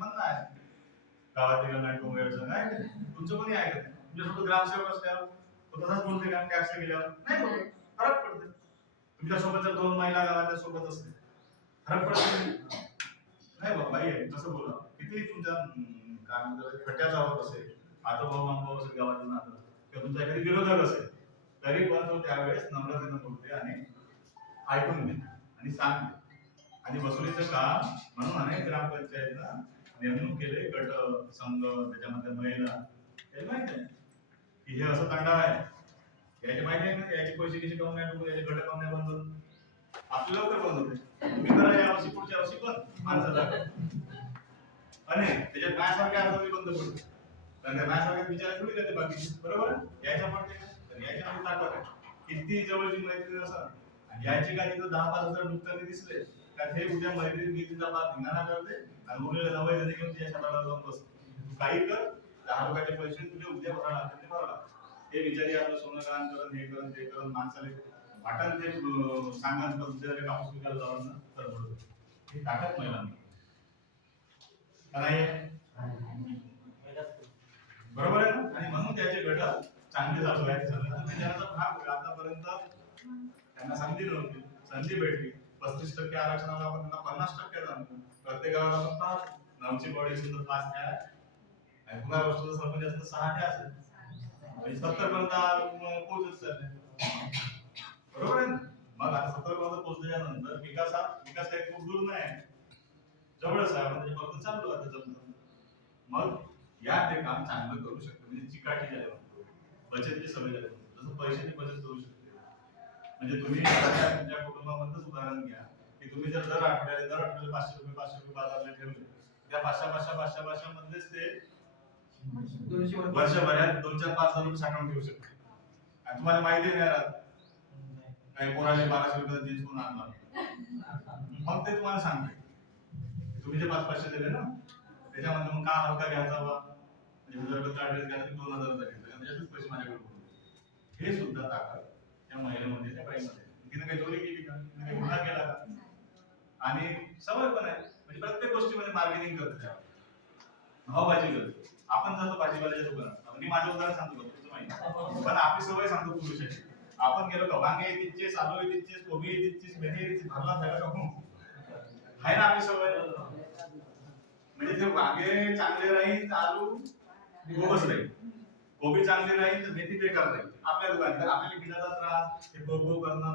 म्हणणं आहे गावातील नाटक वेळचं नाही तुमचं कोणी आहे का तुमच्यासोबत ग्रामसेवक असल्यावर तो तसाच बोलते का टॅक्स गेल्यावर? नाही बोलत फरक पडते तुमच्यासोबत जर दोन महिला गावाच्या सोबत असते फरक पडते नाही बाबा बाई आहे कसं बोला किती तुमच्या काय म्हणतात खट्याचा आवाज असेल आता भाऊ मागभाऊ असेल गावाचं नातं किंवा तुमचा एखादी विरोधक असेल तरी पण तो त्यावेळेस नम्रतेनं बोलते आणि ऐकून घे आणि सांगते. आणि वसुलीचं काम म्हणून अनेक ग्रामपंचायतला नेमणूक केले गट संघ त्याच्यामध्ये महिला. हे माहीत आहे की हे असं तांडा आहे. याची माहिती आहे ना याचे पैसे कसे काऊन नाही याचे गट काऊन नाही बंद होत? आपलं लवकर बंद होते. तुम्ही करा या वर्षी पुढच्या वर्षी पण. माणसाला. आणि त्याच्यात माझ्यासारखे अर्थ मी बंद पडतो कारण त्या माझ्यासारखे विचार थोडी करते बाकी बरोबर? यायच्या पण तर याच्या मध्ये ताकद आहे. किती जवळची माहिती असा आणि यायची का तिथं दहा पाच हजार नुकतानी दिसले. का ते उद्या मैत्रीण गीतीचा पाच धिंगाणा करते. आणि उरलेले नवय देखील घेऊन तिच्या शब्दाला जाऊन बस काही कर दहा रुपयाचे पैसे तुझे उद्या भरावं लागतील ते भरावं लागतील. हे विचारी आपलं सोनं काम करत हे करत ते करत माणसाला वाटण ते अं, सांगण तर दुसऱ्या कापूस विकायला जावं तर बरोबर हे टाकत महिलांनी. बरोबर आहे ना? आणि म्हणून त्याचे गट चांगले चालू आहेत. सगळं भाग आतापर्यंत त्यांना संधी नव्हती. संधी भेटली. पस्तीस टक्के आरक्षणाला आपण त्यांना पन्नास टक्के जाणतो प्रत्येक गावाला आपण पाच. नऊची बॉडी तर पाच त्या आणि पुन्हा वर्षाचा सरपंच असतं सहा त्या असेल म्हणजे सत्तर पर्यंत पोहोचत चालले बरोबर आहे मग आता सत्तर पर्यंत पोहोचल्यानंतर विकासा विकास काही खूप दूर नाही जवळच आहे आपण फक्त चाललो आता जमलं. मग या ते काम चांगलं करू शकतो म्हणजे चिकाटी झाली बचतची सवय झाली जसं पैशाची बचत करू शकते. म्हणजे तुम्ही तुमच्या कुटुंबामधलंच उदाहरण घ्या. की तुम्ही जर दर आठवड्याला दर आठवड्याला पाचशे रुपये पाचशे रुपये बाजारला ठेवले त्या पाचशा पाचशा पाचशा पाचशे मधलेच ते वर्षभरात दोन चार पाच हजार रुपये साठवून ठेवू शकते. आणि तुम्हाला माहिती नाही राहत काही पोराने बाराशे रुपये जीन्स म्हणून आणला मग ते तुम्हाला सांगते. तुम्ही जे पाच पाचशे दिले ना त्याच्यामध्ये मग का हलका घ्यायचा बा? म्हणजे हजार रुपयाचा ऍड्रेस घ्यायचा दोन हजार घेतला. त्याच्यातच पैसे माझ्याकडे हे सुद्धा ताकद. त्या महिलेमध्ये त्या बाईमध्ये. तिने काही चोरी केली का? तिने काही गुन्हा केला का? आणि सवय पण आहे. म्हणजे प्रत्येक गोष्टीमध्ये मार्केटिंग करते. त्या. भावभाजी करते. आपण जातो भाजीपाल्याच्या दुकानात मी माझं उदाहरण सांगतो तुझं माहिती पण आपली सवय सांगतो पुरुषाची. आपण गेलो का वांगे तिथचे आलू तिथचे कोबी तिथचीच मेथी तिथची भरला झाला टाकून आहे ना आपली सवय? म्हणजे ते वांगे चांगले राहील चालू गोबस राहील कोबी चांगली राहील तर मेथी बेकार राहील आपल्या दुकानात आपल्याला किडाचा त्रास हे गो करणं